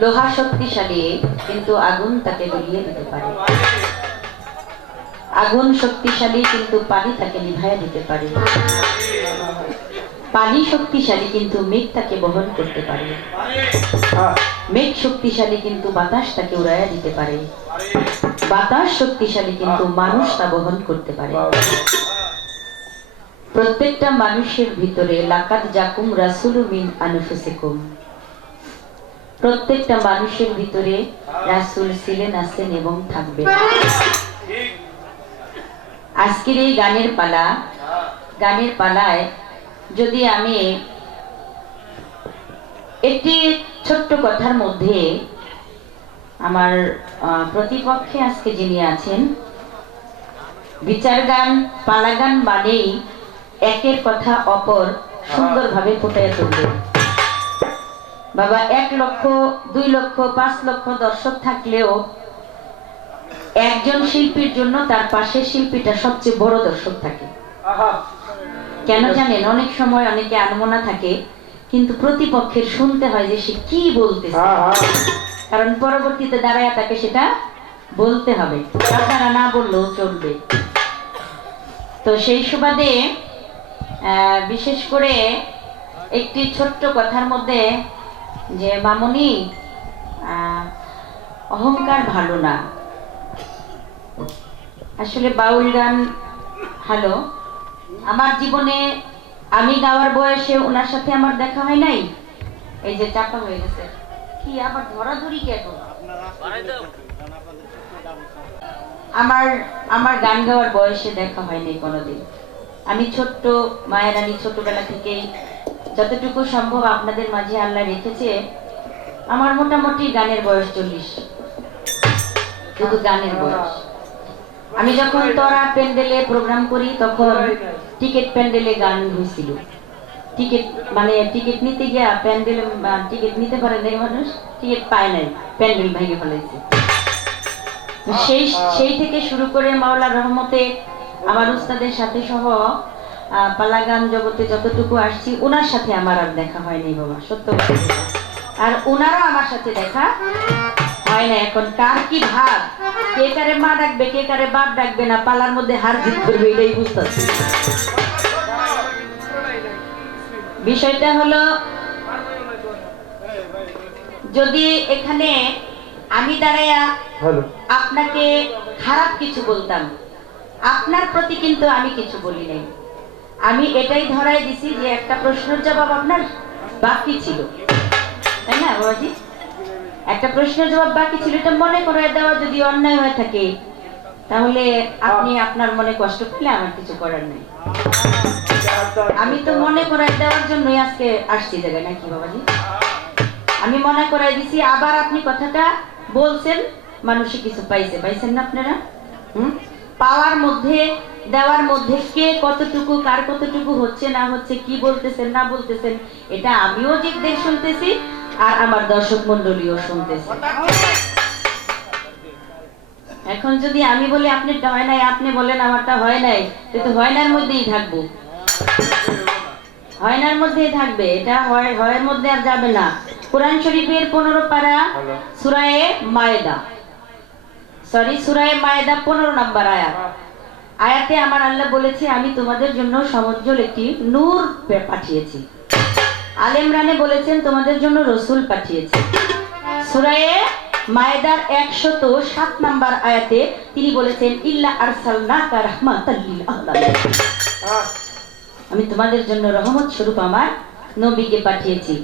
লোহা শক্তিশালী, কিন্তু আগুন তাকে গলিয়ে দিতে পারে। আগুন শক্তিশালী, কিন্তু পানি তাকে নিভাইয়া দিতে পারে। পানি শক্তিশালী, কিন্তু মেঘ তাকে বহন করতে পারে। মেঘ শক্তিশালী, কিন্তু বাতাস তাকে উড়াইয়া দিতে পারে। বাতাস শক্তিশালী, কিন্তু মানুষ তা বহন করতে পারে। প্রত্যেকটা মানুষের ভিতরে লাকাদ জাকুম রাসূলুম মিন আনফুসিকুম, প্রত্যেকটা মানুষের ভিতরে রাসূল ছিলেন, আছেন এবং থাকবেন। আজকের এই গানের পালায় যদি আমি একটি ছোট্ট কথার মধ্যে আমার প্রতিপক্ষে আজকে যিনি আছেন, বিচার গান পালা গান মানেই একের কথা অপর সুন্দরভাবে ফুটিয়ে তুলবে। বাবা 1 লক্ষ 2 লক্ষ 5 লক্ষ দর্শক থাকলেও একজন শিল্পীর জন্য তার পাশের শিল্পীটা সবচেয়ে বড় দর্শক থাকে। কেন জানেন? অনেক সময় অনেকে আনমনা থাকে, কিন্তু প্রতিপক্ষের শুনতে হয় যে সে কি বলতেছে, কারণ পরবর্তীতে দাঁড়ায় তাকে সেটা বলতে হবে, আপনারা না বললেও চলবে। তো সেই সুবাদে বিশেষ করে একটি ছোট্ট কথার মধ্যে, যে মামুনি অহংকার ভালো না। আসলে বাউল গান হ্যালো, আমার জীবনে আমি গাওয়ার বয়সে ওনার সাথে আমার দেখা হয় নাই। এই যে চাপা হয়ে গেছে, কি আবার ধরাধরি কেন? আমার গান গাওয়ার বয়সে দেখা হয়নি কোনোদিন। আমি ছোট্ট মায়েরানী, ছোটবেলা থেকেই যতটুকু সম্ভব আপনাদের মাঝে আল্লাহ রেখেছে। আমার মোটামুটি গানের বয়স 40, শুধু গানের বয়স। আমি যখন তোরা প্যান্ডেলে প্রোগ্রাম করি তখন টিকিট প্যান্ডেলে গান হয়েছিল। টিকিট নিতে গিয়া প্যান্ডেলে টিকিট নিতে পারে নাই মানুষ, টিকিট পায় নাই, প্যান্ডেল ভেঙে ফেলাইছে। সেই থেকে শুরু করে মাওলার রহমতে আমার উস্তাদের সাথে সহ পালা গান জগতে যতটুকু আসছি, ওনার সাথে আমার আর দেখা হয়নি বাবা, সত্য কথা। আর ওনারও আমার সাথে দেখা হয় না। এখন কার কি ভাব, কে কারে মা ডাকবে, কে কারে বাপ ডাকবে না, পালার মধ্যে হার জিত করবে, এটাই বুঝতেছি। বিষয়টা হলো, যদি এখানে আমি দাঁড়াইয়া আপনাকে খারাপ কিছু বলতাম, আপনার প্রতি কিন্তু আমি কিছু বলি নাই। আমি এটাই ধরাই দিছি যে একটা প্রশ্নের জবাব আপনার বাকি ছিল, তাই না বাবাজি? একটা প্রশ্নের জবাব বাকি ছিল, এটা মনে করে দেওয়া যদি অন্যায় হয়ে থাকে, তাহলে আপনি আপনার মনে কষ্ট পেলে আমার কিছু করার নেই। আমি তো মনে করাই দেওয়ার জন্যই আজকে আসছি জায়গায়, নাকি বাবাজি? আমি মনে করাই দিছি, আবার আপনি কথাটা বলছেন, মানুষে কিছু পাইছেন না আপনারা? পাওয়ার মধ্যে দেওয়ার মধ্যে কে কতটুকু, কার কতটুকু হচ্ছে না হচ্ছে, কি বলতেছেন না বলতেছেন, এটা আমিও জিজ্ঞেস শুনতেছি, আর আমার দর্শক মন্ডলীও শুনতেছে। এখন যদি আমি বলি আপনারটা হয় নাই, আপনি বলেন আমারটা হয় নাই, তো হয়নার মধ্যেই থাকবো, হয়নার মধ্যেই থাকবে, এটা হয়ের মধ্যে আর যাবে না। কোরআন শরীফের 15 পারা সূরায়ে মায়েদা, সূরায়ে মায়েদা 15 নম্বর আয়াতে আমার আল্লাহ বলেছে, আমি তোমাদের জন্য সমুজ্জ্বল একটি নূর পাঠিয়েছি। আলে ইমরানে বলেছেন, তোমাদের জন্য রাসূল পাঠিয়েছি। সূরায়ে মায়েদার 107 নম্বর আয়াতে তিনি বলেছেন, ইল্লা আরসালনাকা রাহমাতাল লিল আলামিন, আমি তোমাদের জন্য রহমত স্বরূপ আমার নবীকে পাঠিয়েছি।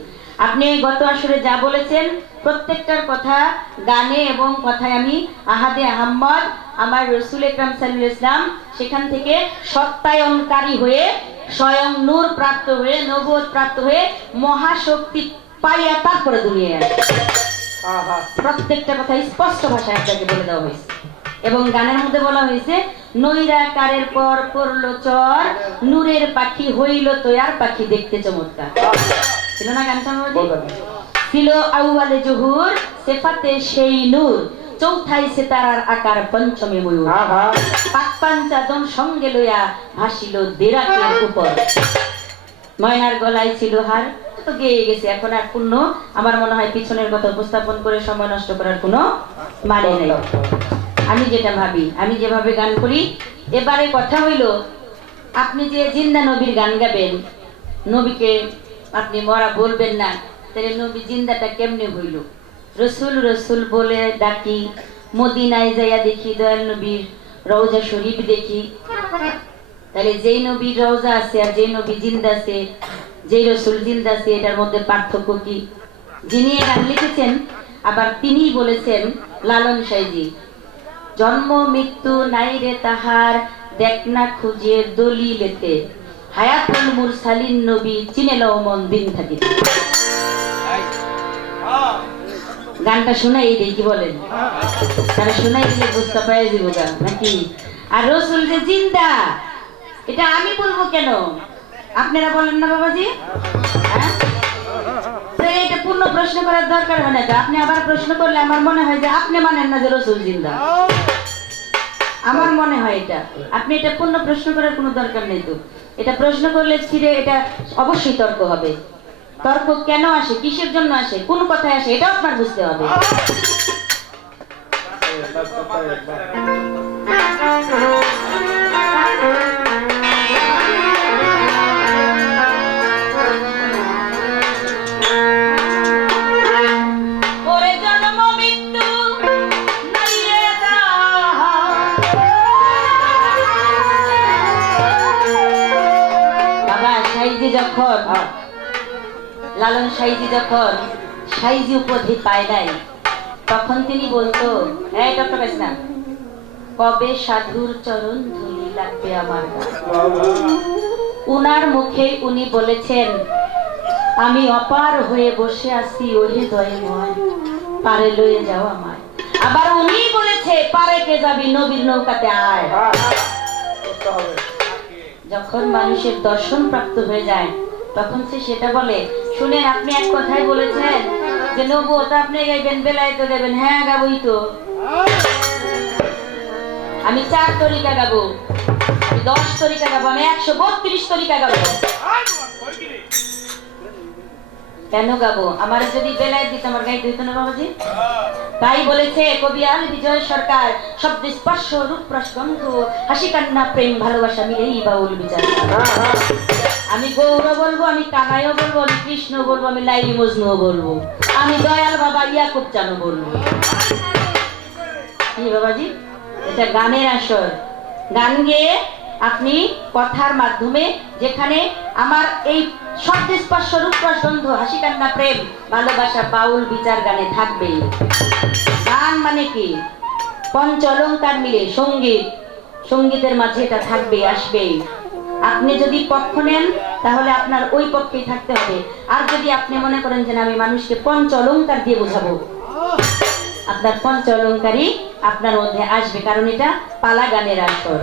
আপনি গত আসরে যা বলেছেন প্রত্যেকটার কথা গানে এবং কথায় আমি আহাদে আহম্মদ আমার রাসূল আকরাম সাল্লাল্লাহু আলাইহি ওয়াসাল্লাম সেখান থেকে সত্যায়নকারী হয়ে, স্বয়ং নূর প্রাপ্ত হয়ে, নবুয়ত প্রাপ্ত হয়ে, মহাশক্তি পাইয়া তারপরে দুনিয়ায় আসে। প্রত্যেকটা কথা স্পষ্ট ভাষায় আপনাকে বলে দেওয়া হয়েছে। এবং গানের মধ্যে বলা হয়েছে, নৈরাকারের পর করলো চর, নূরের পাখি হইল তৈয়ার পাখি দেখতে চমৎকার। ছিল না গানটা? ছিল আউয়ালে জহুর, সেফাতে সেই নূর, চৌথায় সিতারার আকার, পঞ্চমে ময়ূর, পাক পাঞ্চাদন সঙ্গে লইয়া ভাসিল দেরাকের উপর। ময়নার গলায় ছিল হার, তো গেয়ে গেছে, এখন আর পূর্ণ আমার মনে হয় পিছনের কথা উপস্থাপন করে সময় নষ্ট করার কোনো মানে নেই। আমি যেটা ভাবি, আমি যেভাবে গান করি, এবারে কথা হইল আপনি যে জিন্দা নবীর গান গাবেন, নবীকে আপনি মরা বলবেন না, তাহলে নবী জিন্দাটা কেমনে হইল? রসুল রসুল বলে ডাকি, মদিনায় যাইয়া দেখি দয়াল নবীর রওজা শরীফ দেখি। তাহলে যেই নবীর রওজা আছে আর যেই নবী জিন্দা আছে, যেই রসুল জিন্দা আছে, এটার মধ্যে পার্থক্য কি? যিনি গান লিখেছেন আবার তিনিই বলেছেন, লালন সাইজি, জন্ম মৃত্যু নাই রে তাহার, দেখ না খুঁজে দলিলেতে, হায়াতুল মুরসালিন নবী চিনে লও মন দিন থাকিতে। গানটা শোনাই দেই, কি বলেন? তারা শোনাই দিলে বুঝতে পারে দিব গান নাকি? আর রসুল যে জিন্দা, এটা আমি বলবো কেন? আপনারা বলেন না বাবাজি? হ্যাঁ, এটা পূর্ণ প্রশ্ন করার দরকার হয় না। আপনি আবার প্রশ্ন করলে আমার মনে হয় যে আপনি মানেন না যে রসুল জিন্দা। আমার মনে হয় এটা আপনি এটা পূর্ণ প্রশ্ন করার কোনো দরকার নেই। তো এটা প্রশ্ন করলে ছিঁড়ে এটা অবশ্যই তর্ক হবে। তর্ক কেন আসে, কিসের জন্য আসে, কোন কথায় আসে, এটাও আপনার বুঝতে হবে। যখন লালন সাইজি যখন সাইজি উপাধি পায় নাই, তখন তিনি বলতো, এই ডক্টর না, কবে সাধুর চরণ ধুলি লাগবে আমার। উনার মুখে উনি বলেছেন, আমি অপার হয়ে বসে আছি, ওহে দয়াময়, পারে লয়ে যাও আমায়। আবার উনি বলেছে, পারে কে যাবি, নবীর নৌকাতে আয়। যখন মানুষের দর্শন প্রাপ্ত হয়ে যায়, তখন সে সেটা বলে। শুনেন, আপনি এক কথাই বলেছেন যে নবুয়ত আপনি গাইবেন, বেলায়েত দেবেন। হ্যাঁ, গাবই তো। আমি 4 তরিকা গাবো, আমি 10 তরিকা গাবো, আমি 132 তরিকা গাবো। কেন গাবো? আমার যদি বেলায়েত দিত আমার গাইতে হইতো না বাবাজি? তাই বলেছে কবি আল বিজয় সরকার, শব্দ স্পর্শ রূপ রসগন্ধ, হাসি কান্না প্রেম ভালোবাসা মিলেই বাউল বিচার। আমি গৌর বলবো, আমি কানাইও বলবো, আমি কৃষ্ণ বলবো, আমি লাইলি মজনুও বলবো, আমি দয়াল বাবা ইয়াকুব চানো বলবো। কি বাবাজি? এটা গানের আসর। গান গেয়ে আপনি কথার মাধ্যমে, যেখানে আমার এই শব্দ স্পর্শ রূপ রসগন্ধ হাসি কান্না প্রেম ভালোবাসা বাউল বিচার গানে থাকবেই। গান মানে কি? পঞ্চ অলংকার মিলে সঙ্গীত, সঙ্গীতের মাঝে এটা থাকবে, আসবেই। আপনি যদি পক্ষ নেন তাহলে আপনার ওই পক্ষেই থাকতে হবে। আর যদি আপনি মনে করেন যে আমি মানুষকে পঞ্চ অলংকার দিয়ে বোঝাবো, আপনার পঞ্চ অলংকারই আপনার মধ্যে আসবে, কারণ এটা পালা গানের আসর।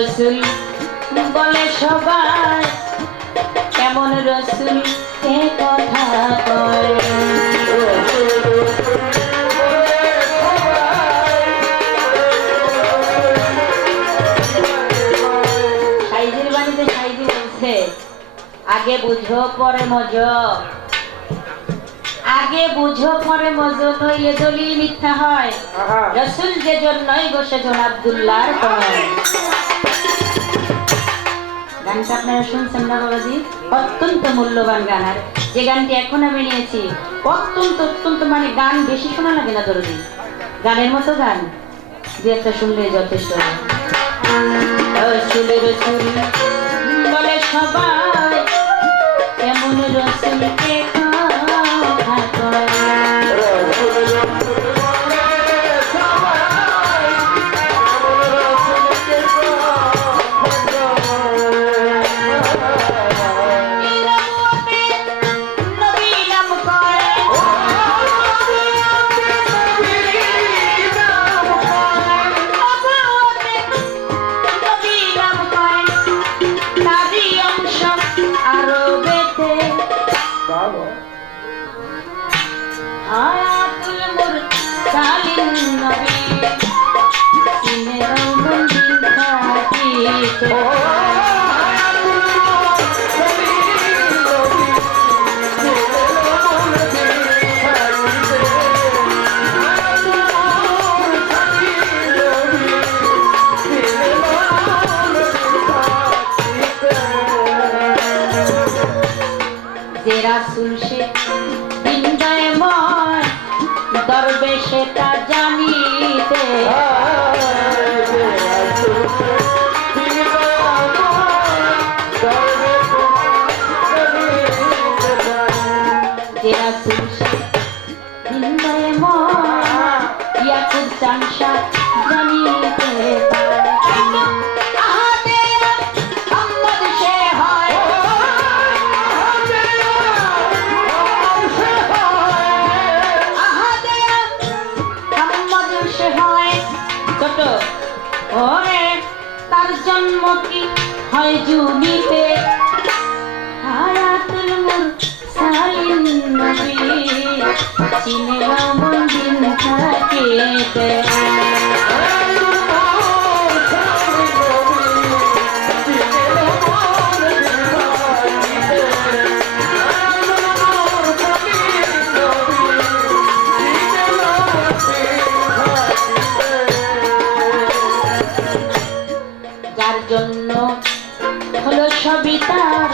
রসুল বলে সবাই, কেমন রসুল কে কথা কয়। সাইজির বাণীতে সাইজি বলছে, আগে বুঝো পরে মজো, আগে বুঝো পরে মজো, নইলে দলিল মিথ্যা হয়। রসুল যে জন্যই বসেছেন আব্দুল্লাহর কয়। গানটা আপনারা শুনছেন না বাবাজি? অত্যন্ত মূল্যবান গান। আর যে গানটি এখন আমি নিয়েছি অত্যন্ত অত্যন্ত মানে গান বেশি শোনা লাগে না দরদি, গানের মতো গান দু একটা শুনলে যথেষ্ট। বলে সবাই এমন রসুলকে সেটা জানিতে চাংসা জানিতে তার জন্ম কি হয় জুনিতে হায়াতুল মুরসালিন নবী চিনে মন্দির থাকিতে জন্য হলো সবই তার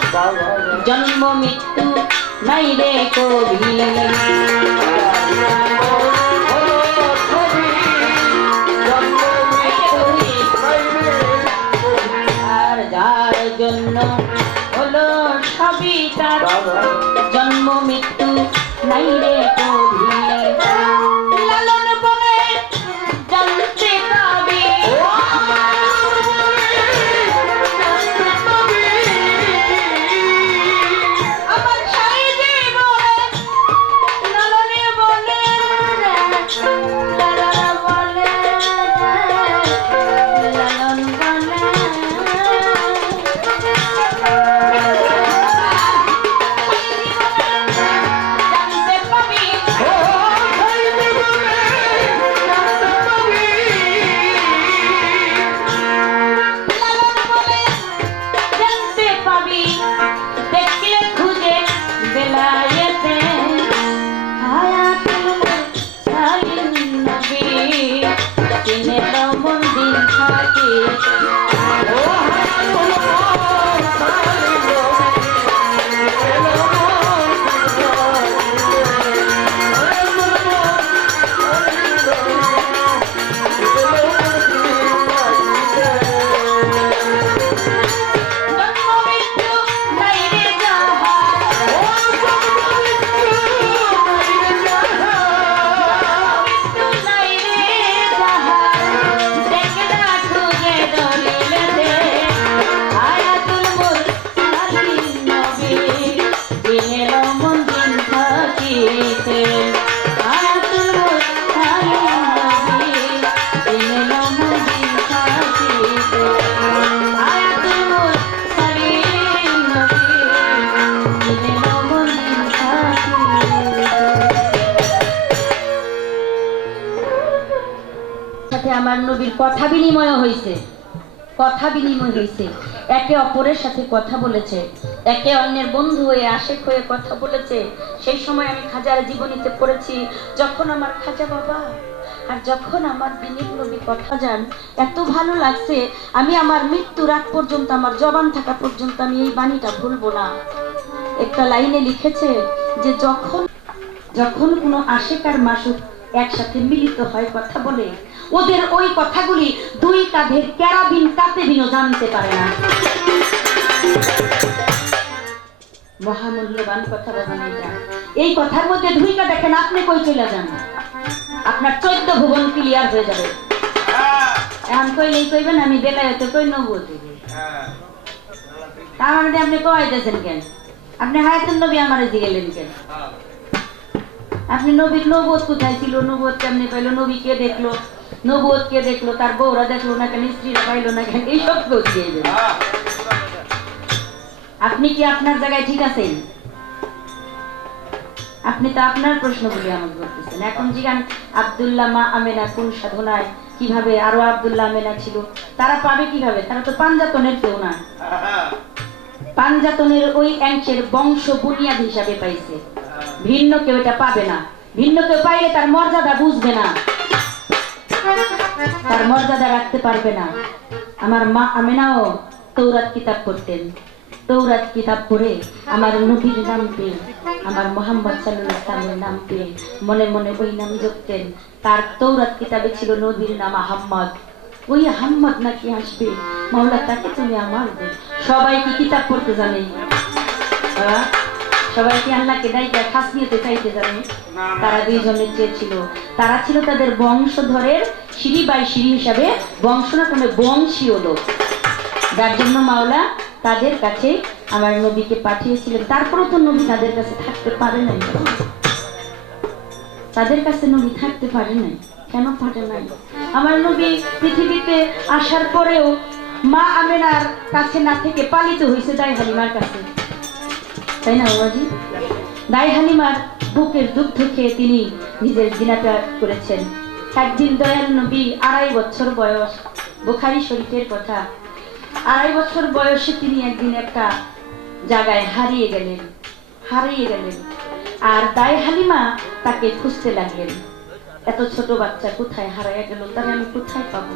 জন্ম মৃত্যু নাই রে কবি আর যার জন্য হলো সবই তার জন্ম মৃত্যু নাই রে কবি লালন বলে জানতে পাবি আমার নবীর কথা বিনিময় হয়েছে, একে অপরের সাথে কথা বলেছে, একে অন্যের বন্ধু হয়ে আশেক হয়ে কথা বলেছে। সেই সময় আমি খাজার জীবনীতে পড়েছি, যখন আমার খাজা বাবা আর যখন আমার বিনীত নবী কথা যান, এত ভালো লাগছে, আমি আমার মৃত্যুর আগ পর্যন্ত, আমার জবান থাকা পর্যন্ত আমি এই বাণীটা ভুলবো না। একটা লাইনে লিখেছে যে যখন যখন কোনো আশিক আর মাসুক একসাথে মিলিত হয় কথা বলে, ওদের ওই কথাগুলি দুই কাঁধের ক্যারাবিন কাতেবিনও জানতে পারে না। মহামূল্যবান কথা বলেন এটা। এই কথার মধ্যে ঢুইকা দেখেন আপনি কই চলে যান, আপনার 14 ভুবন ক্লিয়ার হয়ে যাবে। এখন কইলেই কইবেন আমি বেলায়েতে কই নবুয়তে কই, তার মানে আপনি কইতেছেন কেন? আপনি হায়াতুন নবী আমারে জিগেলেন কেন? আপনি নবীর নবুয়ত কোথায় ছিল, নবুয়ত কেমনে পাইলো, নবী কে দেখলো, নবুয়ত কে দেখলো, তার বউরা দেখলো না কেন, স্ত্রীরা পাইলো না কেন, এইসব দিয়ে দেন। আপনি কি আপনার জায়গায় ঠিক আছেন? আপনি তো আপনার প্রশ্নগুলি আমাকে করতেছেন। এখন জিগান আব্দুল্লাহ মা আমেনা কোন সাধনায় কিভাবে আরো আব্দুল্লাহ আমেনা ছিল, তারা পাবে কিভাবে? তারা তো পাঞ্জাতনের কেউ না, পাঞ্জাতনের ওই অংশের বংশ বুনিয়াদ হিসাবে পাইছে। ভিন্ন কেউ এটা পাবে না। ভিন্ন কেউ পাইলে তার মর্যাদা বুঝবে না, তার মর্যাদা রাখতে পারবে না। আমার মা আমেনাও তৌরাত কিতাব পড়তেন। তৌরাত কিতাব পড়ে আমার নবীর নাম পেয়ে, আমার মোহাম্মদ সাল্লাল্লাহু আলাইহি ওয়াসাল্লামের নাম পেয়ে মনে মনে ওই নাম জপতেন। তার তৌরাত কিতাবে ছিল নবীর নাম আহম্মদ। ওই আহম্মদ নাকি আসবে, মাওলা তাকে তুমি আমার দে। সবাই কি কিতাব পড়তে জানে? সবাই কি আল্লাহকে ডাইকা খাস নিতে চাইতে জানে? তারা দুইজনের যে ছিল, তারা ছিল তাদের বংশধরের সিঁড়ি বাই সিঁড়ি হিসাবে বংশনাক্রমে বংশীয় লোক, যার জন্য মাওলা তাদের কাছে আমার নবীকে পাঠিয়েছিলেন। তারপরও তো নবী তাদের কাছে থাকতে পারে নাই, তাদের কাছে নবী থাকতে পারে নাই। কেন পারে নাই? আমার নবী পৃথিবীতে আসার পরেও মা আমেনার কাছে না থেকে পালিত হয়েছে দাই হালিমার কাছে, তাই না বাবাজি? দাই হালিমার বুকের দুগ্ধ খেয়ে তিনি নিজের জিনাটা করেছেন। একদিন দয়াল নবী 2.5 বছর বয়স, বুখারী শরীফের কথা, 2.5 বছর বয়সে তিনি একদিন একটা জায়গায় হারিয়ে গেলেন। আর দাই হালিমা তাকে খুঁজতে লাগলেন। এত ছোট বাচ্চা কোথায় হারাইয়া গেল, তাহলে আমি কোথায় পাবো?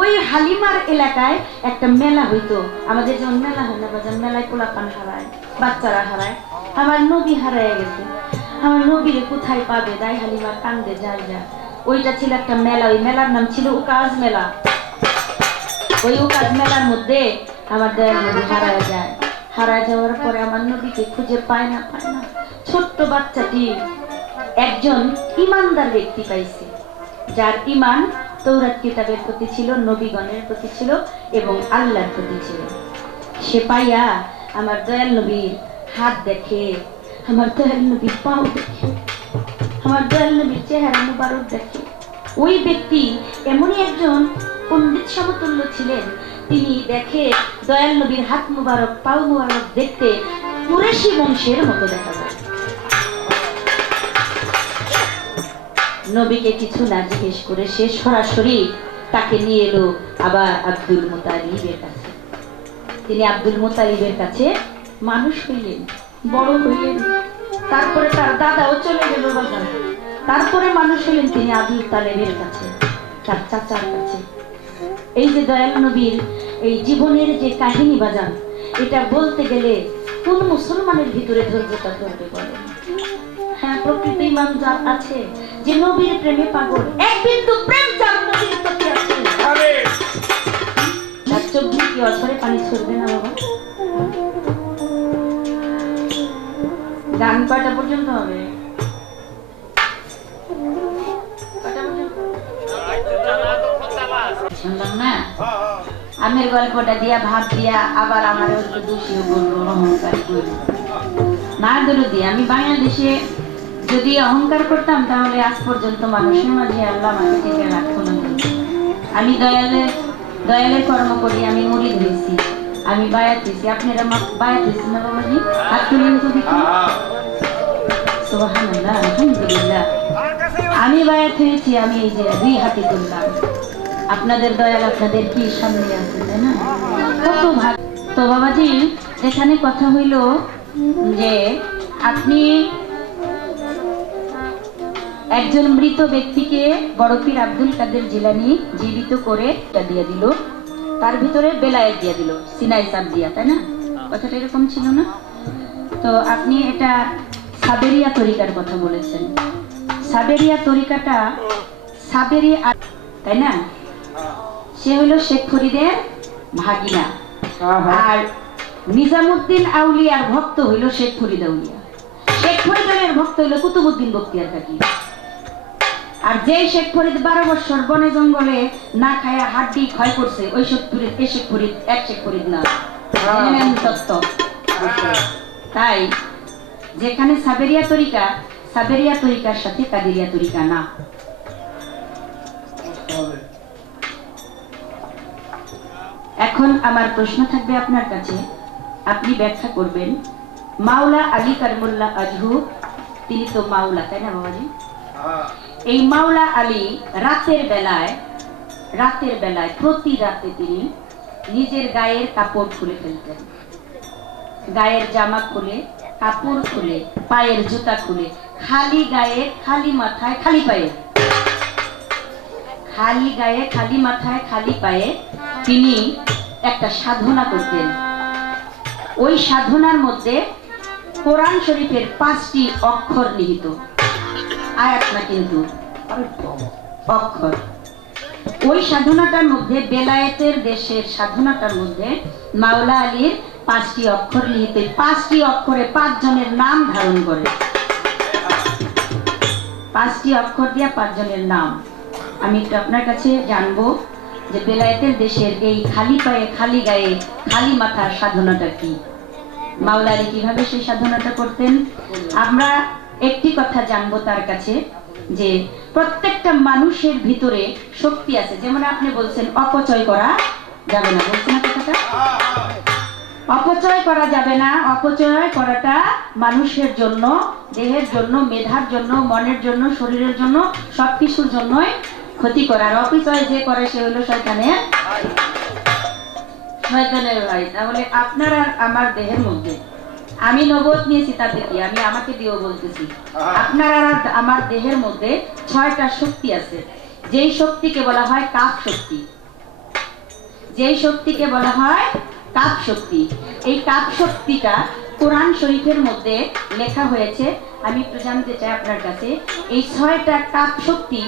ওই হালিমার এলাকায় একটা মেলা হইতো, আমাদের যেমন মেলা হয় না বাজার, মেলায় পোলাপান হারায়, বাচ্চারা হারায়। আমার নবী হারাইয়া গেছে, আমার নবীরে কোথায় পাবে? দাই হালিমা কান্দে যায় যা। ওইটা ছিল একটা মেলা, ওই মেলার নাম ছিল উকাজ মেলা। ওই উকাজ মেলার মধ্যে আমার দয়াল নবী হারায় যায়। হারায় যাওয়ার পরে আমার নবীকে খুঁজে পায় না। ছোট্ট বাচ্চাটি একজন ইমানদার ব্যক্তি পাইছে, যার ইমান তৌরাত কিতাবের প্রতি ছিল, নবীগণের প্রতি ছিল এবং আল্লাহর প্রতি ছিল। সে পাইয়া আমার দয়াল নবীর হাত দেখে, আমার দয়াল নবীর পাও দেখে, আমার দয়াল নবীর চেহারা মুবারক দেখে। ওই ব্যক্তি এমনই একজন পণ্ডিত সমতুল্য ছিলেন, তিনি দেখে দয়াল নবীর হাত মুবারক, পাও মুবারক দেখতে কুরাইশি বংশের মতো দেখা যায়। নবীকে কিছু না জিজ্ঞেস করে সে সরাসরি তাকে নিয়ে এলো আবার আব্দুল মুতালিবের কাছে। তিনি আব্দুল মুতালিবের কাছে মানুষ হইলেন, বড় হইলেন। তারপরে তার দাদাও চলে গেল বাজার। তারপরে মানুষ হলেন তিনি আব্দুল তালেবের কাছে, তার চাচার কাছে। এই যে দয়াল নবীর এই জীবনের যে কাহিনী বাজান, এটা বলতে গেলে কোন মুসলমানের ভিতরে ধৈর্যতা ধরবে বলেন? হ্যাঁ, প্রকৃত ইমান যার আছে, যে নবীর প্রেমে পাগল, এক বিন্দু প্রেম যার নবীর প্রতি আছে, তার চোখ দিয়ে কি অঝরে পানি ছড়বে না বাবা? গান কয়টা পর্যন্ত হবে? শুনলাম না আমের গল্পটা দিয়া ভাব দিয়া আবার আমার একটু দোষী বলবো, অহংকার করবো না দরদি। আমি বাংলাদেশে যদি অহংকার করতাম তাহলে আজ পর্যন্ত মানুষের মাঝে আল্লাহ আমাকে টিকে রাখতো না। আমি দয়ালের কর্ম করি, আমি মুরিদ হয়েছি, আমি বায়াত হয়েছি। আপনারা বায়াত হয়েছি না বাবাজি? হাত তুলে তো দেখি। সুবহানাল্লাহ, আলহামদুলিল্লাহ। আমি বায়াত হয়েছি, আমি এই যে 2 হাতে তুললাম। আপনাদের দয়াল আপনাদের কি সামনে আছে, তাই না? কত ভাগ। তো বাবাজি, এখানে কথা হইল যে আপনি একজন মৃত ব্যক্তিকে বড় পীর আব্দুল কাদের জিলানী জীবিত করে দিয়ে দিল, তার ভিতরে বেলায়েত দিয়ে দিল, সিনাই সাব দিয়া, তাই না? কথাটা এরকম ছিল না? তো আপনি এটা সাবেরিয়া তরিকার কথা বলেছেন। সাবেরিয়া তরিকাটা তাই না? সে হলো শেখ ফরিদের ভাগিনা, আর নিজামুদ্দিন আউলিয়ার ভক্ত হইল শেখ ফরিদ আউলিয়া। শেখ ফরিদের ভক্ত হইল কুতুবউদ্দিন বখতিয়ার কাকি। আর যে শেখ ফরিদ 12 বছর বনে জঙ্গলে না খায়া হাড্ডি ক্ষয় করছে, ওই শেখ ফরিদ এক শেখ ফরিদ না। তাই যেখানে সাবেরিয়া তরিকার সাথে কাদেরিয়া তরিকা না। এখন আমার প্রশ্ন থাকবে আপনার কাছে, আপনি ব্যাখ্যা করবেন। মাওলা আলী কারমুল্লাহ আজহু, তিনি তো মাওলা, তাই না বাবাজি? এই মাওলা আলী রাতের বেলায় প্রতি রাতে তিনি নিজের গায়ের কাপড় খুলে ফেলতেন। গায়ের জামা খুলে, কাপড় খুলে, পায়ের জুতা খুলে, খালি গায়ে, খালি মাথায়, খালি পায়ে, খালি গায়ে, খালি মাথায়, খালি পায়ে তিনি একটা সাধনা করতেন। ওই সাধনার মধ্যে কোরআন শরীফের 5টি অক্ষর নিহিত, আয়াত না কিন্তু অক্ষর। ওই সাধনাটার মধ্যে, বেলায়েতের দেশের সাধনাটার মধ্যে মাওলা আলীর 5টি অক্ষর নিহিত। 5টি অক্ষরে 5 জনের নাম ধারণ করে। 5টি অক্ষর দিয়া 5 জনের নাম। আমি একটু আপনার কাছে জানবো যে বেলায়েতের দেশের এই খালি পায়ে, খালি গায়ে, খালি মাথার সাধনাটা কি, মাওলা আলী কিভাবে সেই সাধনাটা করতেন। আমরা একটি কথা জানবো তার কাছে, যে প্রত্যেকটা মানুষের ভিতরে শক্তি আছে। যেমন আপনি বলছেন অপচয় করা যাবে না, বলছেন না কথাটা? অপচয় করা যাবে না। অপচয় করাটা মানুষের জন্য, দেহের জন্য, মেধার জন্য, মনের জন্য, শরীরের জন্য, সবকিছুর জন্যই ক্ষতি করার। অপচয় যে করে সে হলো শয়তানের ভাই। তাহলে আপনার আর আমার দেহের মধ্যে, আমি নবদ নিয়েছি তাতে কি, আমি আমাকে দিয়েও বলতেছি, আপনার আর আমার দেহের মধ্যে 6টা শক্তি আছে। যেই শক্তিকে বলা হয় কাফ শক্তি, যেই শক্তিকে বলা হয় কাফ শক্তি। এই কাফ শক্তিটা কোরআন শরীফের মধ্যে লেখা হয়েছে। আমি একটু জানতে চাই আপনার কাছে, এই 6টা কাফ শক্তি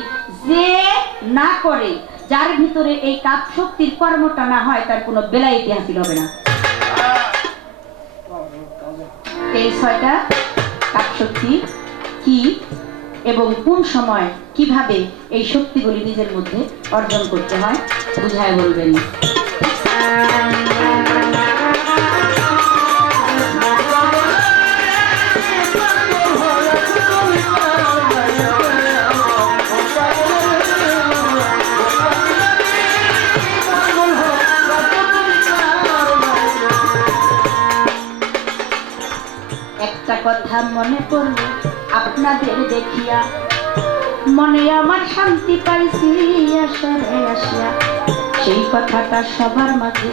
যে না করে, যার ভিতরে এই কাফ শক্তির কর্মটা না হয়, তার কোনো বেলায়েতি হাসিল হবে না। এই 6টা কাফ শক্তি কি এবং কোন সময় কিভাবে এই শক্তিগুলি নিজের মধ্যে অর্জন করতে হয় বুঝায় বলবেন। একটা কথা মনে পড়লো আপনাদের দেখিয়া, মনে আমার শান্তি পাইছি আসরে আসিয়া। সেই কথাটা সবার মাঝে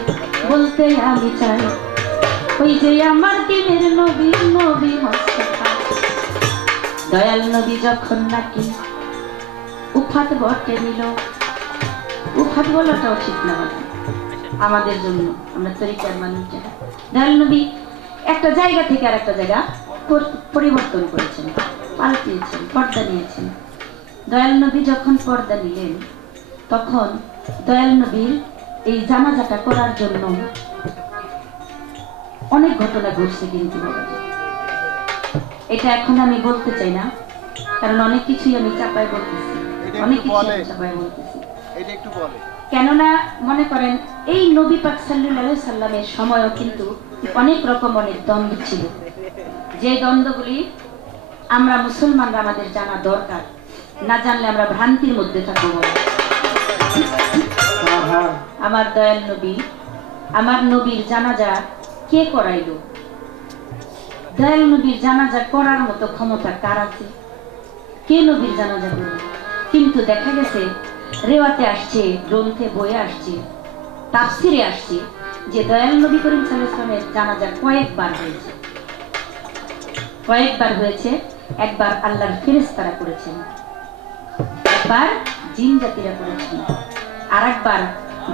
বলতে আমি চাই, ওই যে আমার দিনের নবী, নবী মুস্তাফা, দয়াল নবী যখন নাকি উফাত বটে নিল। উফাত বলাটাও ঠিক না আমাদের জন্য, আমরা তরিকার মানুষ যারা। দয়াল নবী একটা জায়গা থেকে আর একটা জায়গা পরিবর্তন করেছেন, পাল্টিয়েছেন, পর্দা নিয়েছেন। দয়াল নবী যখন পর্দা নিলেন, তখন দয়াল নবীর এই জানাজাটা করার জন্য অনেক ঘটনা ঘটছে। কিন্তু এটা এখন আমি বলতে চাই না, কারণ অনেক কিছুই আমি চাপায় বলতেছি, অনেক কিছু চাপায় বলতেছি। কেননা মনে করেন এই নবী পাক সাল্লাল্লাহু আলাইহি সাল্লামের সময়ও কিন্তু অনেক রকম অনেক দ্বন্দ্ব ছিল, যে দ্বন্দ্বগুলি আমরা মুসলমানরা আমাদের জানা দরকার, না জানলে আমরা ভ্রান্তির মধ্যে থাকবো। আমার দয়াল নবী, আমার নবীর জানাজা কে করাইলো? দয়াল নবীর জানাজা করার মতো ক্ষমতা কার আছে? কে নবীর জানাজা করবে? কিন্তু দেখা গেছে রেওয়াতে আসছে, গ্রন্থে বইয়ে আসছে, তাফসিরে আসছে যে দয়াল নবী করিম সাল্লাল্লাহু আলাইহি ওয়াসাল্লামের জানাজা কয়েকবার হয়েছে। কয়েকবার হয়েছে। একবার আল্লাহর ফেরেশতারা করেছেন, একবার জিন জাতিরা করেছেন, আর একবার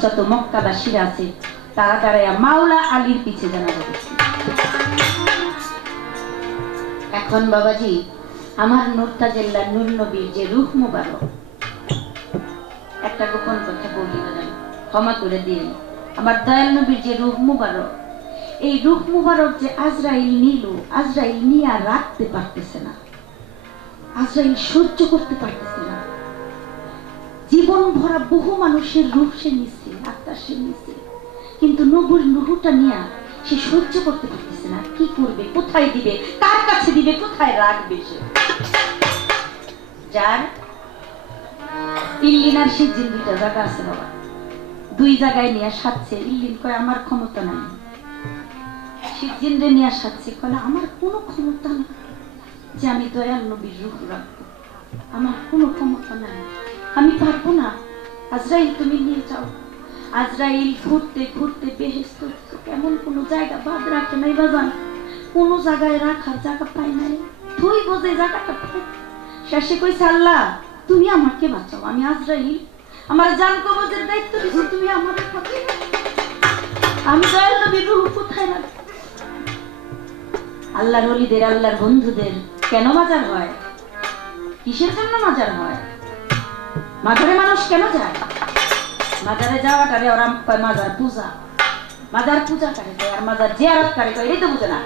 যত মক্কাবাসীরা আছে তারা দাঁড়ায়া মাওলা আলীর পিছে জানাজা করছে। এখন বাবাজি আমার নুরতাজেল্লা নূর নবীর যে রূহ মুবারক, একটা গোপন কথা বলি বাজান, ক্ষমা করে দিন। আমার দয়াল নবীর যে রূহ মুবারক, এই রূহ মুবারক যে আজরাইল নিল, আজরাইল নিয়ে আর রাখতে পারতেছে না, আজরাইল সহ্য করতে পারতেছে না। জীবন ভরা বহু মানুষের রূহ সে নিচ্ছে, আত্মা সে নিচ্ছে, কিন্তু নবীর রূহটা নিয়ে সে সহ্য করতে পারতেছে না। কি করবে, কোথায় দিবে, কার কাছে দিবে, কোথায় রাখবে সে? যার ইল্লিনার সিজিন দুইটা জায়গা আছে বাবা, দুই জায়গায় নিয়ে সাজছে। ইল্লিন কয় আমার ক্ষমতা নাই, সিজিন রে নিয়ে সাজছে, কয় আমার কোনো ক্ষমতা না যে আমি দয়াল নবীর রূহ রাখবো, আমার কোনো ক্ষমতা নাই, আমি পারবো না। আজরাইল তুমি নিয়ে যাও। আজরাইল ঘুরতে ঘুরতে বেহেশত কেমন কোনো জায়গা বাদ রাখে নাই বাজান, কোনো জায়গায় রাখার জায়গা পাই নাই, তুই বোঝে জায়গাটা পাই। শেষে কইছে আল্লাহ তুমি আমাকে বাঁচাও, আমি আজরাইল, আমার জান কবজের দায়িত্ব দিছো তুমি, আমার আমি দয়াল নবীর রূহ কোথায় রাখবো? আল্লাহর ওলিদের, আল্লাহর বন্ধুদের কেন মাজার হয়? কিসের জন্য মাজার হয়? মাজারে মানুষ কেন যায়? মাজারে যাওয়াটারে ওরা কয় মাজার পূজা, মাজার পূজা করে কয়, আর মাজার জিয়ারত করে কয়, এই তো বুঝে না।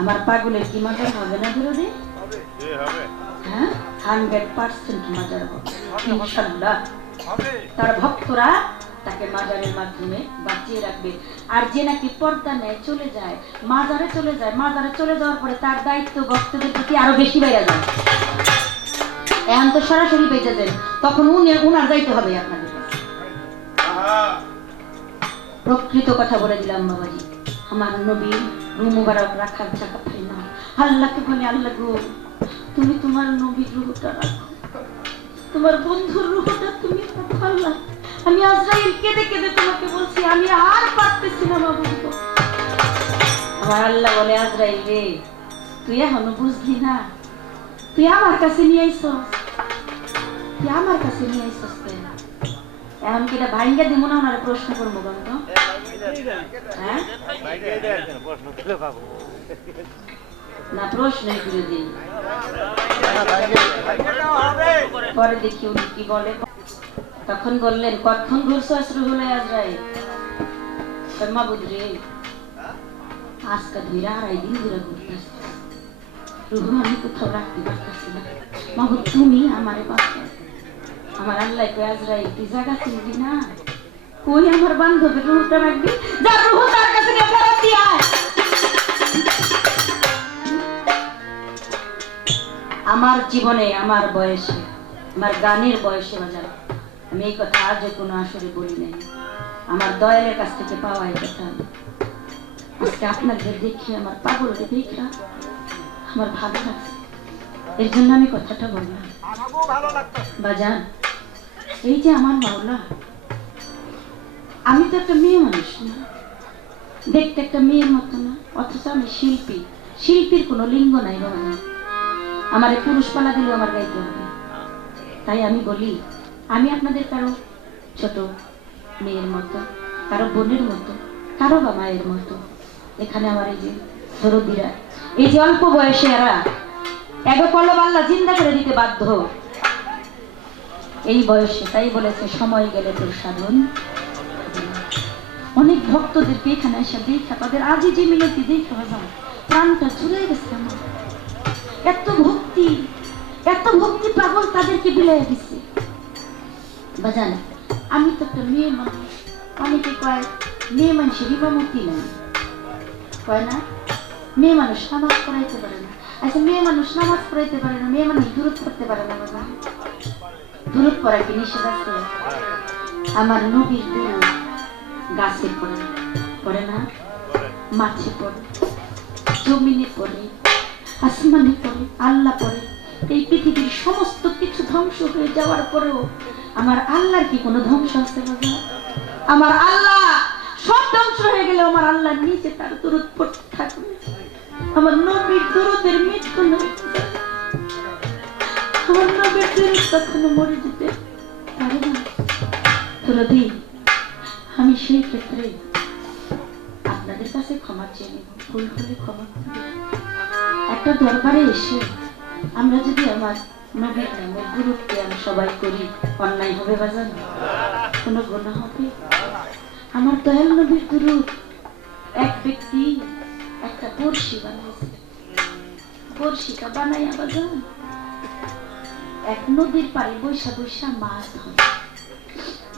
আমার পাগলের কি মাজার হবে না বিরোধী? হ্যাঁ, 100% মাজার হবে ইনশাআল্লাহ। তার ভক্তরা তাকে মাজারের মাধ্যমে বাঁচিয়ে রাখবে। আর যে নাকি পর্দা নেয়, চলে যায় মাজারে, চলে যায় মাজারে, চলে যাওয়ার পরে তার দায়িত্ব ভক্তদের প্রতি আরো বেশি বেড়ে যায়। এখন তো সরাসরি বেঁচে যান, তখন উনার যাইতে হবে আপনাদের কাছে। প্রকৃত কথা বলে দিলাম বাবাজি, আমার নবী রূহ মুবারক রাখার জায়গা পাই না। আল্লাহকে বলে আল্লাহ গো তুমি তোমার নবীর রূহটা রাখো, তোমার বন্ধুর রূহটা তুমি রাখো আল্লাহ। আমি আজরাইল কেঁদে কেঁদে তোমাকে বলছি আমি আর পারতেছি না বাবু। আমার আল্লাহ বলে আজরাইল রে তুই এখনো বুঝলি না, তুই আমার কাছে নিয়ে আইছস, তুই আমার কাছে নিয়ে আইছস, এখন কি এটা ভাঙ্গা দিব না? ওনারে প্রশ্ন করবো বন্ধ, হ্যাঁ না প্রশ্নই করে দিই, পরে দেখি উনি কি বলে। তখন বললেন কতক্ষণ ঘুরছস রুহুল আজরাইল? মাবুদ রে আজকে 2.5 দিন ধরে ঘুরতেছি, রুহু আমি কোথাও রাখতে পারতেছি না, মাবুদ তুমি আমারে বাঁচাও। আমার আল্লাহ কয় আজরাইল তুই জায়গা চিনবি না, কই আমার বান্ধবীর রুহুটা রাখবি, যা রুহু তার কাছে নিয়ে ফেরত দিয়ে আয়। আমার জীবনে, আমার বয়সে, আমার গানের বয়সে বাজার আমি এই কথা আজও কোনো আসরে বলি নাই, আমার দয়ালের কাছ থেকে পাওয়া এই কথা। আজকে আপনাদের দেখি, আমার পাগলকে দেখি আমার ভালো লাগছে, এর জন্য আমি কথাটা বললাম বাজান। এই যে আমার মাওলা, আমি তো একটা মেয়ে মানুষ না, দেখতে একটা মেয়ের মতো না, অথচ আমি শিল্পী। শিল্পীর কোনো লিঙ্গ নাই বাবা, আমার পুরুষ পালা দিলেও আমার গাইতে হবে। তাই আমি বলি আমি আপনাদের কারো ছোট মেয়ের মতো, কারো বোনের মতো, কারো বা মায়ের মতো। এখানে আমার এই যে দরদিরা, এই যে অল্প বয়সে এরা এগো কলব আল্লাহ জিন্দা করে দিতে বাধ্য এই বয়সে। তাই বলেছে সময় গেলে তোর সাধন। অনেক ভক্তদেরকে এখানে এসে দেখা, তাদের আজই যে মিনতি দেখা যায় প্রাণটা জুড়ে গেছে আমার। এত ভক্তি, এত ভক্তি পাগল তাদেরকে বিলাই দিচ্ছে বাজান। আমি তো একটা মেয়ে মানুষ, অনেকে কয় মেয়ে মানুষের ইমামতি নাই, কয় না মেয়ে মানুষ নামাজ পড়াইতে পারে না। আচ্ছা মেয়ে মানুষ নামাজ পড়াইতে পারে না, মেয়ে মানুষ দূরত করতে পারে না বাবা, দূরত পড়া কি নিষেধ আছে? আমার নবীর দূরত গাছে পড়ে, পড়ে না, মাছে পড়ে, জমিনে পড়ে, আসমানে পড়ে, আল্লাহ পড়ে। এই পৃথিবীর সমস্ত কিছু ধ্বংস হয়ে যাওয়ার পরেও আমার আল্লাহর কি কোনো ধ্বংস আছে বাবা? আমার আল্লাহ সব ধ্বংস হয়ে গেলে আমার আল্লাহ নিজে তার দূরত পড়তে থাকবে। আমার নবীর দূরতের মৃত্যু নয়, আমার নবীর দূরত কখনো মরে যেতে পারে না। দরদি আমি সেই ক্ষেত্রে আপনাদের কাছে ক্ষমা চেয়ে নেব, ভুল হলে ক্ষমা করবে। একটা দরবারে এসে আমরা যদি আমার নবীর নামের গুরুত্বে আমি সবাই করি, অন্যায় হবে বাজান? কোনো গুনাহ হবে? আমার দয়াল নবীর দুরূদ এক ব্যক্তি একটা বড়শি বানাইছে, বড়শিটা বানাইয়া বাজান এক নদীর পাড়ে বৈশা বৈশা মাছ ধরে,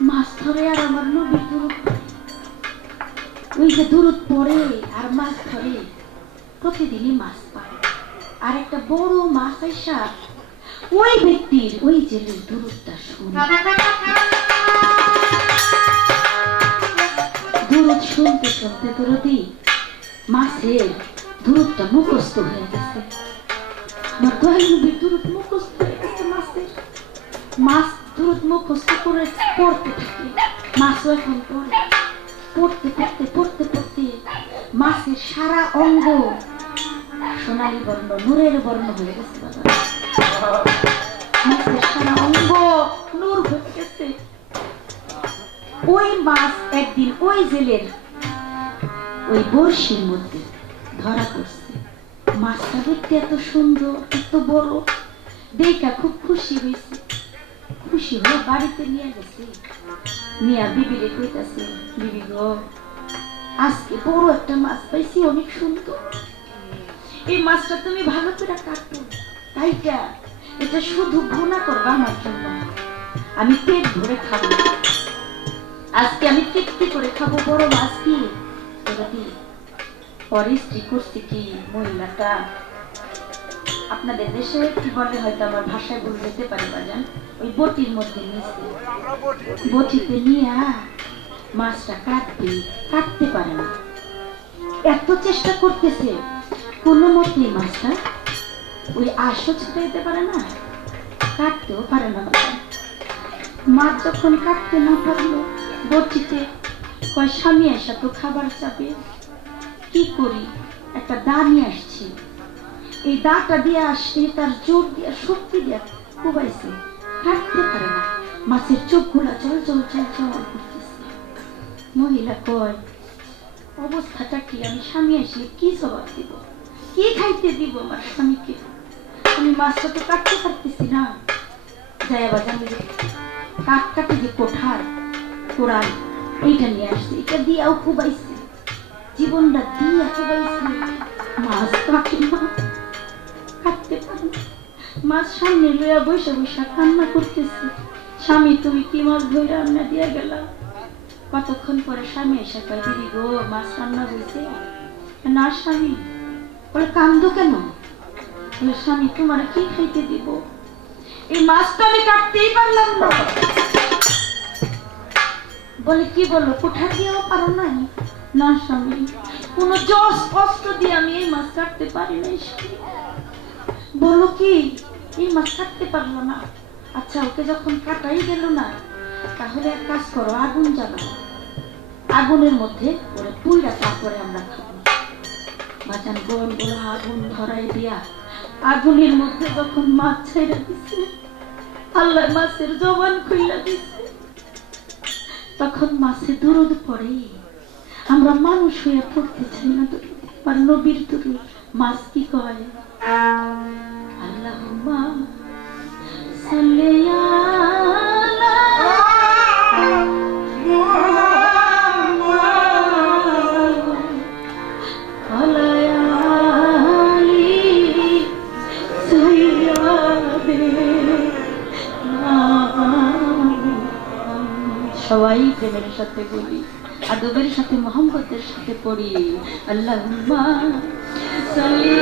মাছ ধরে আর আমার নবীর দুরূদ পড়ে। ওই যে দুরূদ পড়ে আর মাছ ধরে, প্রতিদিনই মাছ পায়। আর একটা বড় মাছ আইসা ওই ব্যক্তির ওই জেলের দুরূদটা শুনে, দুরূদ শুনতে শুনতে দরদি মাছের দুরূদটা মুখস্থ হয়ে গেছে। আমার দয়াল নবীর দুরূদ মুখস্থ হয়ে গেছে মাছের। মাছ দুরূদ মুখস্থ করে পড়তে থাকে, মাছও এখন পড়ে। পড়তে পড়তে পড়তে পড়তে মাছের সারা অঙ্গ সোনালী বর্ণ, নূরের বর্ণ হয়ে গেছে। মাছের সারা অঙ্গ নূর হয়ে গেছে। ওই মাছ একদিন ওই জেলের ওই বড়শির মধ্যে ধরা পড়ছে। মাছটা দেখতে এত সুন্দর, এত বড়, দেখা খুব খুশি হয়েছে। খুশি হয়ে বাড়িতে নিয়ে গেছে, নিয়ে বিবিরে কইতাছে, বিবি গো আজকে বড় একটা মাছ পাইছি, অনেক সুন্দর। এই মাছটা তুমি ভালো করে কাটো, তাইটা এটা শুধু ভুনা করবা আমার জন্য, আমি পেট ভরে খাবো। আজকে আমি তৃপ্তি করে খাবো বড় মাছ কি পরিস্থিতি করছে কি মহিলাটা। আপনাদের দেশে কি বলে হয়তো আমার ভাষায় ভুল যেতে পারে বাজান, ওই বটির মধ্যে নিয়েছে, বটিতে নিয়ে মাছটা কাটতে পারে না। এত চেষ্টা করতেছে, কোনো মতেই মাছটা ওই আশও ছুটাইতে পারে না, কাটতেও পারে না। মাছ যখন কাটতে না পারলো বটিতে, কয় স্বামী আসা তো খাবার চাবে, কি করি, একটা দা নিয়ে আসছি। এই দাটা দিয়ে আসছে, তার জোর দিয়ে শক্তি দিয়ে কুবাইছে, কাটতে পারে না। মাছের চোখগুলা জল জল জল জল করতেছে। মহিলা কয় অবস্থাটা কি, আমি স্বামী আসলে কি জবাব দিব, কি খাইতে দিব আমার স্বামীকে? আমি মাছটা তো কাটতে পারতেছি না। যাই আবার জানি কাঠ কাটে যে কোঠার কোরআন, এইটা নিয়ে আসছে, এটা দিয়েও কুবাইছে, জীবনটা দিয়ে কুবাইছে। মাছ কাটে না, কাটতে পারে না। মাছ সামনে লইয়া বৈশা বৈশা কান্না করতেছে, স্বামী তুমি কি মাছ ধরে রান্না দিয়া গেলা? কতক্ষণ পরে স্বামী এসে কয়, দিদি গো মাছ রান্না হয়েছে। না স্বামী। বলে কান্দো কেন? বলে স্বামী তোমার কি খাইতে দিব, এই মাছটা আমি কাটতেই পারলাম না। বলে কি বলো, কোঠা দিয়েও পারো নাই? না স্বামী, কোন জস কষ্ট দিয়ে আমি এই মাছ কাটতে পারি না। বলো কি, এই মাছ কাটতে পারলো না? আচ্ছা ওকে যখন কাটাই গেল না, তাহলে এক কাজ করো, আগুন জ্বালাও, আগুনের মধ্যে ওরে পুইরা তারপরে আমরা খাবো। বাজান গোল গোল আগুন ধরাই দিয়া আগুনের মধ্যে যখন মাছ ছেড়ে দিচ্ছে, আল্লাহ মাছের জবান খুইলা দিচ্ছে, তখন মাছে দুরূদ পড়ে। আমরা মানুষ হয়ে পড়তে চাই না দুরূদ, আর নবীর দুরূদ। মাছ কি কয়? আল্লাহুম্মা সাল্লি আলা সবাই প্রেমের সাথে বলি, আদবের সাথে মোহাম্মদের সাথে পড়ি, আল্লাহুম্মা সাল্লি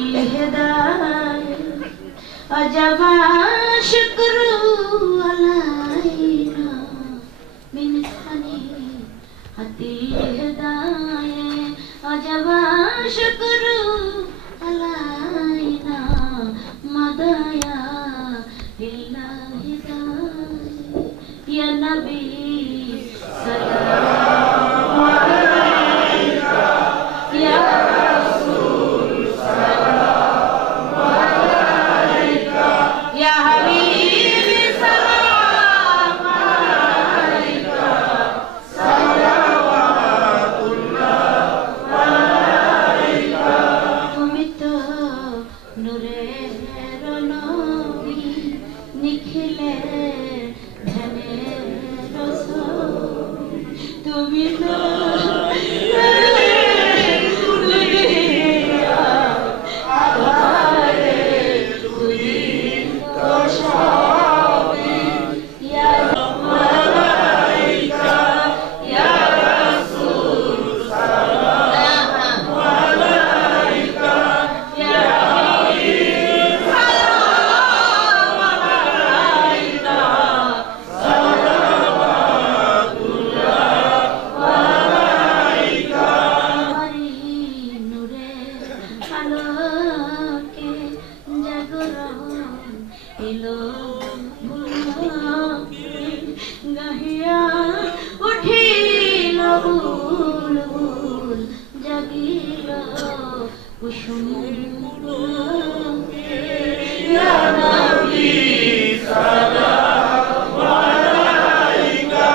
الهداية أجب شكر علينا من حنين الهداية أجب شكر علينا مدايا لله هداية يا نبي سلام عليك يا رسول سلام عليك يا حبيبي سلام عليك صلوات الله عليك তুমি তো নূরের নবী নিখিলের ধ্যানের রসূল তুমি তো গাহিয়া উঠিল বুলবুল জাগিল কুসুম ইয়া নবী সালাম আলাইকা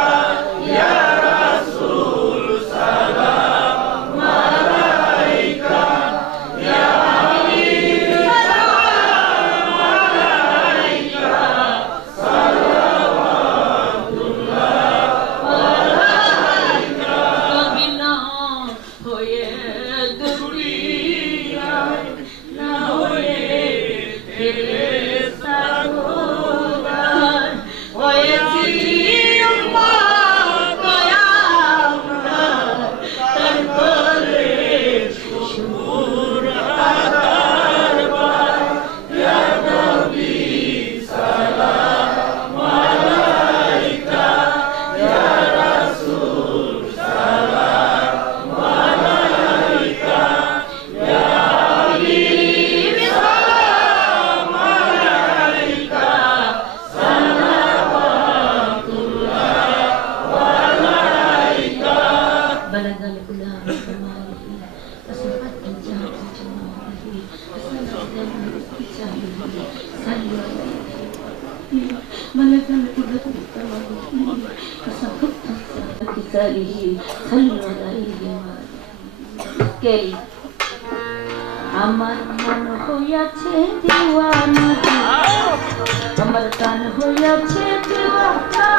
ইয়া রাসূল সালাম আলাইকা ইয়া হাবিব সালাম আলাইকা আমার মন হইয়াছে দিওয়ানা আমার কান হইয়াছে দিওয়ানা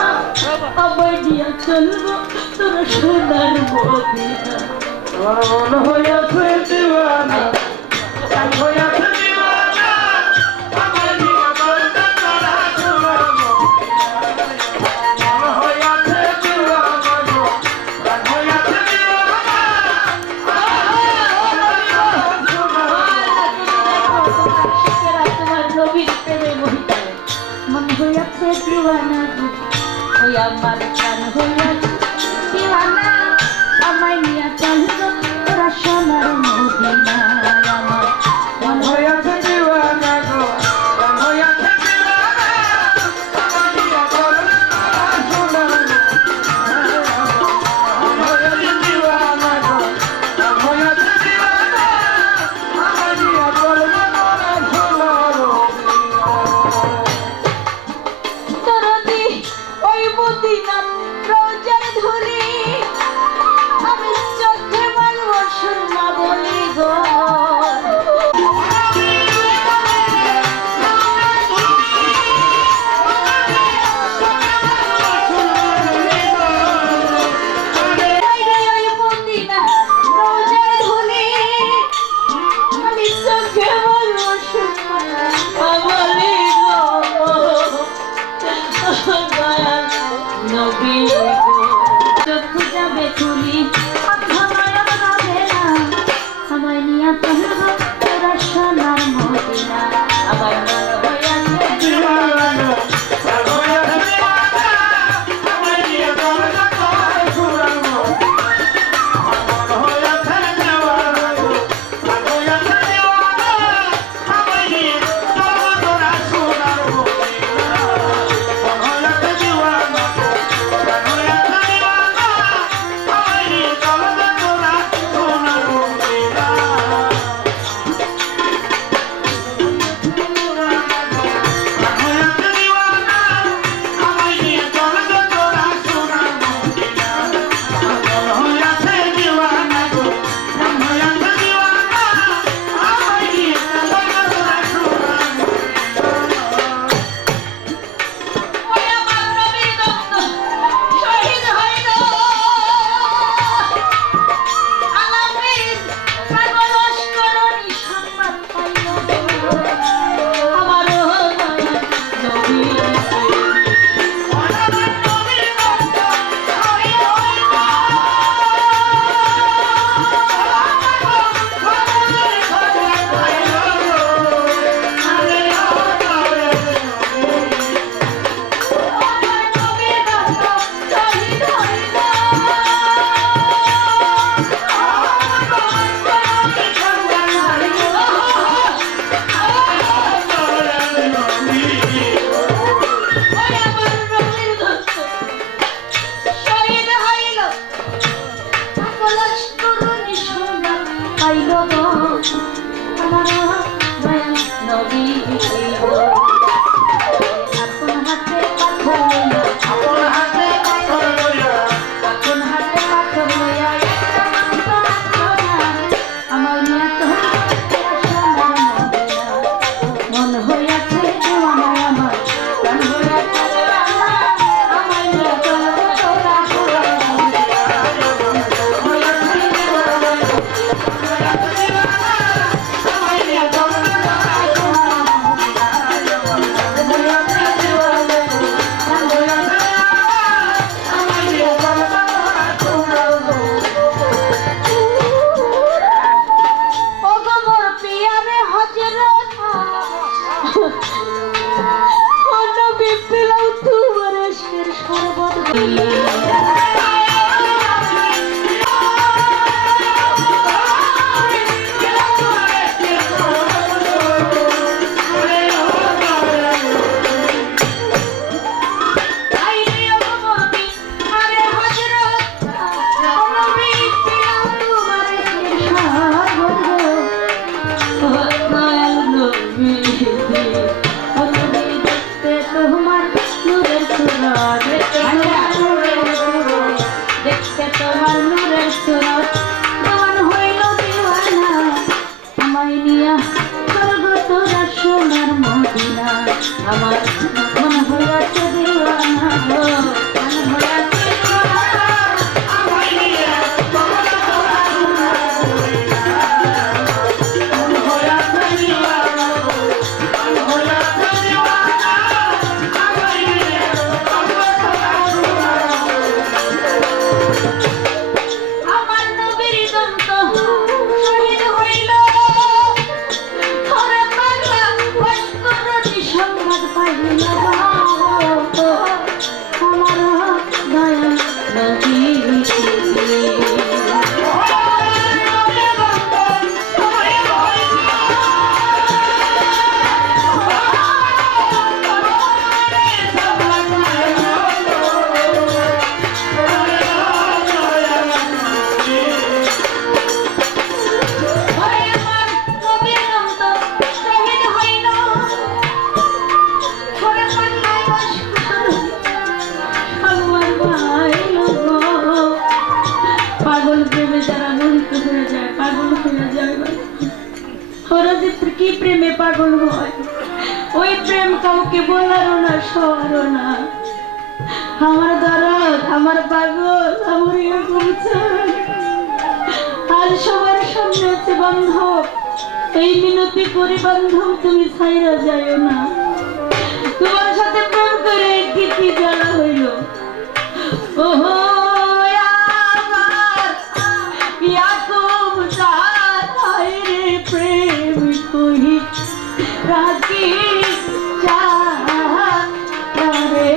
আবার দিয়া চলবো তোর সোনার মদিনা আমার মন হইয়াছে দিওয়ানা কান হইয়াছে দিওয়ানা আবার দিয়া চলবো তোর সোনার মদিনা মন হইয়াছে দিওয়ানা কান হইয়াছে দিওয়ানা ওই আমার কান হইয়াছে দিওয়ানা আমায় নিয়ে চলবো তোরা সোনার মদিনা আমার মন হইয়াছে দিওয়ানা গো কান হইয়াছে দিওয়ানা আমায় নিয়ে চলবো তোরা সোনার মন হইয়াছে দিওয়ানা গো কান হইয়াছে দিওয়ানা আমায় নিয়ে চলবো তোরা সোনার মদিনা রোজার ধরি আমি চোখে মারব সুরমা বলি গো নবী আপন হাতে পাথর লইয়া আপন হাতে পাথর লইয়া আপন হাতে পাথর লইয়া একটা মাত্র রাখনা আমার নিয়া তো সোনার মদিনা মন হইয়াছে দেওয়ানা আমার প্রাণ হইয়াছে দেওয়ানা আমার নিয়া তো সোনার আমার মন হইয়াছে দেওয়ানা মন হইয়াছে আমার নবীর দন্ত শহীদ হইল ওরে পাগলা অস্করণী সংবাদ পাইল আমার দয়া নবী পাগল প্রেমে যারা মোহিত হয়ে যায় পাগল হয়ে যায় ওরা যে কি প্রেমে পাগল হয় ওই প্রেম কাউকে বলারও না শোয়ারও না আমার দরদ আমার পাগল আমার এরকম চাই আর সবার সামনে আছে বান্ধব এই মিনতি করি বান্ধব তুমি ছাইরা যাইও না তোমার সাথে প্রেম করে কি জ্বালা হইল ওহো প্রেম কহি রাখি চারে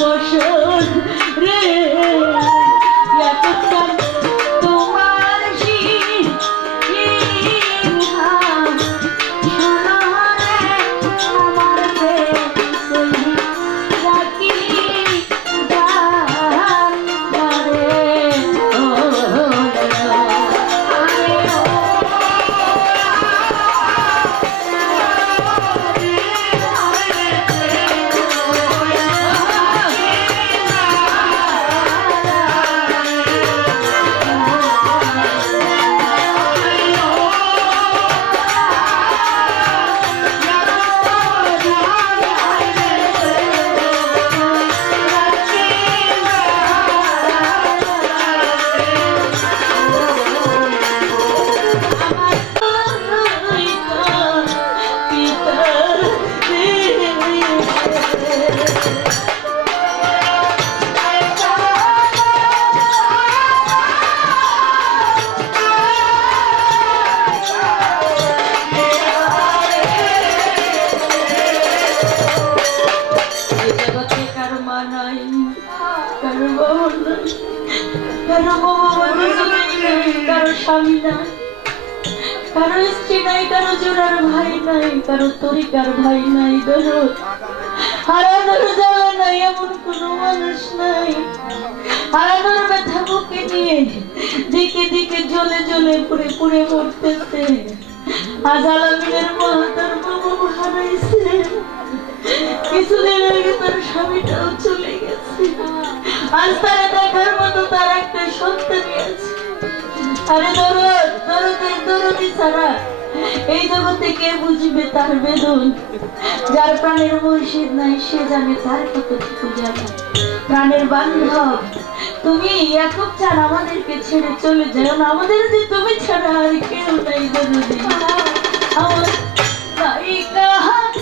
বসন রে ইয়াকুব তোমার শিরহাম সোনারে আমার প্রেম রাখি দারে ও কারো স্বামী নাই, কারো স্ত্রী নাই, কারো জোড়ার ভাই নাই, কারো তরিকার ভাই নাই, দরদ হারানোর জ্বালা নাই, এমন কোন মানুষ নাই। হারানোর ব্যথা বুকে নিয়ে দিকে দিকে জ্বলে জ্বলে পুড়ে পুড়ে মরতেছে। আজ আলামিনের মা তার বাবু হারাইছে, কিছুদিন আগে তার স্বামীটাও চলে গেছে। আজ তারা দেখার মতো তার একটা সন্তানই আছে। আরে দরদ দরদের দরদি ছাড়া এই জগতে কে বুঝবে তার বেদন? যার প্রাণের মুর্শিদ নাই সে জানে তার কতটুকু জ্বালা। প্রাণের বান্ধব তুমি ইয়াকুব চান আমাদেরকে ছেড়ে চলে যাও না, আমাদের যে তুমি ছাড়া আর কেউ নাই দরদি। আমার নায়িকা আমার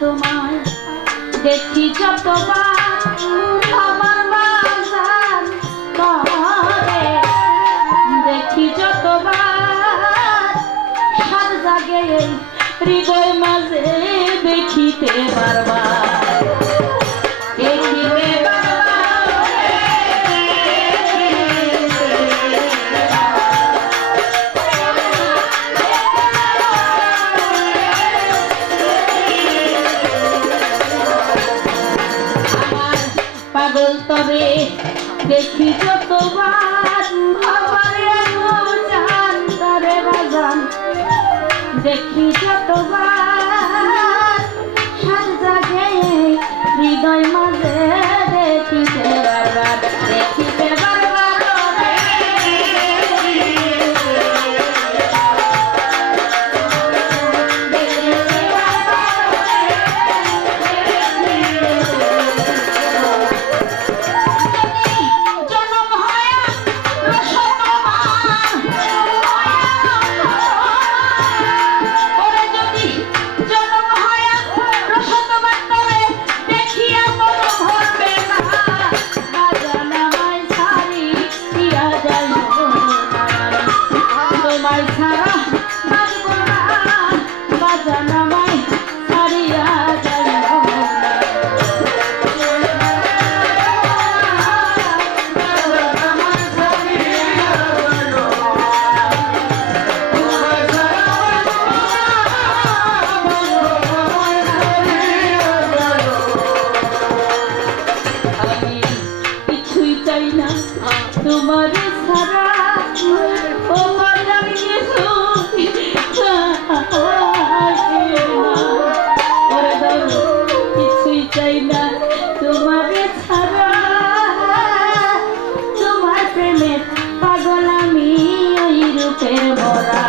তোমায় দেখি যতবার আমার বাজার করে দেখি যতবার সার জাগে হৃদয় মাঝে দেখিতে বারবার দেখিতে পাগল তবে দেখি যতবার আমার জান তারে বাজান দেখি যতবার সার জাগে হৃদয় মাঝে দেখিতে বারবার দেখিতে বারবার তোমার সারা ও মাদার কিছু কিছুই চাই না তোমার ছাড়া তোমার প্রেমের পাগল আমি ওই রূপের ভরা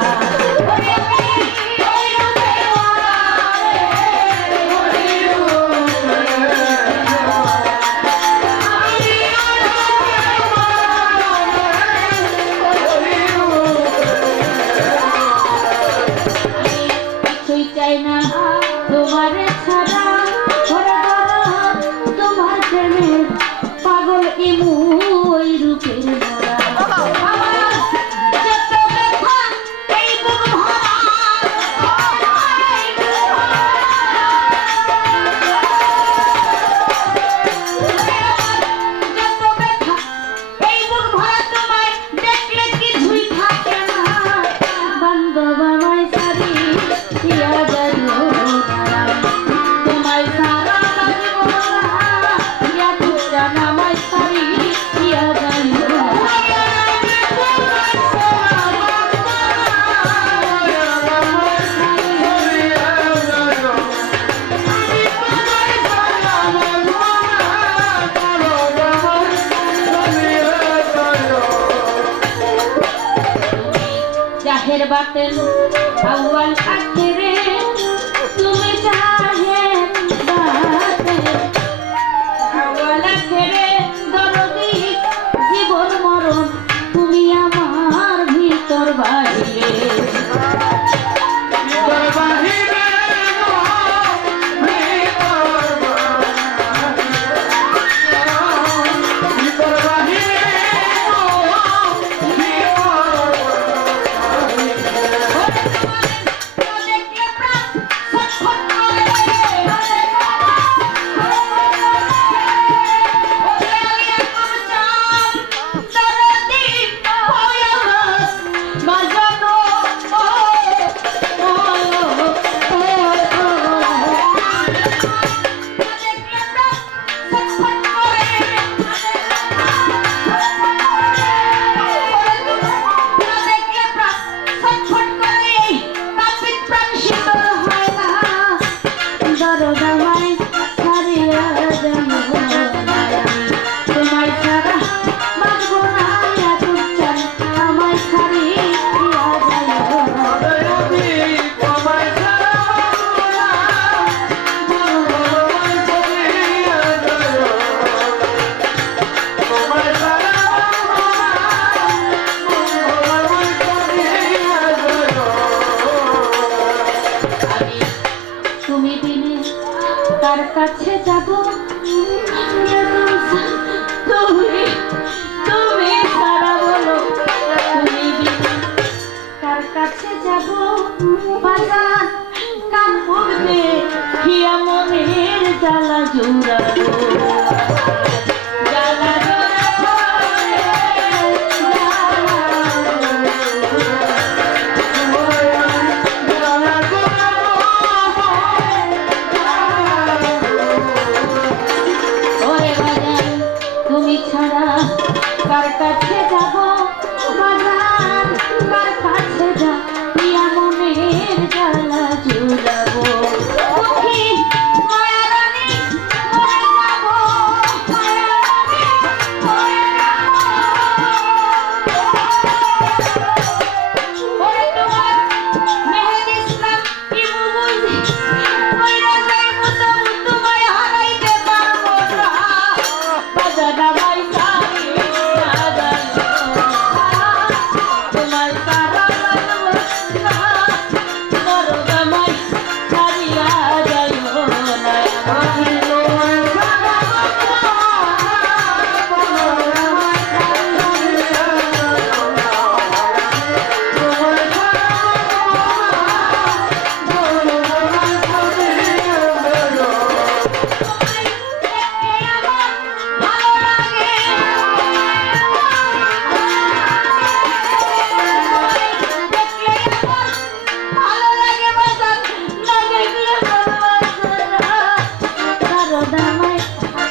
তোমার ছাড়া তোমার প্রেমের পাগল ইমু ওই রূপের ভরা জাহের বাতেন আউয়াল আখিরে তুমি জাহের বাতেন আউয়াল আখিরে দরদি জীবন মরণ তুমি আমার ভিতর বাহিরে আমায় ছাড়ি দিয়া যায় কাছে যাব তুমি তুমি সারা বলো তুমি কার কাছে যাব বাজার কার মুখে হিয়া মনের জ্বালা জুড়াবো জ্বালা জুড়াবো ওরে বাজার তুমি ছাড়া কার কাছে যাব বাজার কার কাছে যা ইয়া মনের জ্বালা জুড়াবো দুঃখী মায়া রানী মরে যাব মায়া রানী মরে যাব ওরে তোমার মেহের ইসলাম ইমু বুঝি কইরা যাইবো তবু তোমায় হারাইতে পারবো না বাজানা ভাই সারি বাজানো তোমার সারা বাজবো না মরদামাই ছাড়িয়া যাইও না আমি তোমায় সারা ভালো লাগে দেখলে আমার ভালো লাগে বাজার না দেখলে ভালো বাসে না কারো দামাই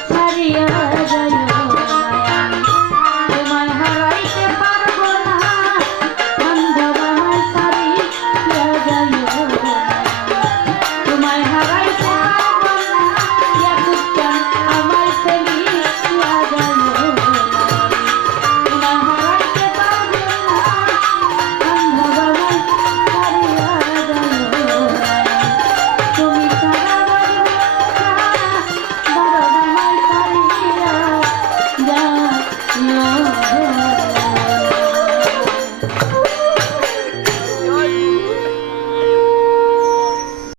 ছাড়িয়া যাইও না আমি তোমায় হারাইতে পারবো না বান্ধব আমায় ছাড়িয়া যাইও না তোমায় হারাইতে পারবো না ইয়া কুচ্চান আমায় ফেলিয়া যাইও না তোমায় হারাইতে পারবো না বান্ধব আমায় ছাড়িয়া যাইও না তুমি ছাড়া বাজবো না বড় আমায় ছাড়িয়া যাইও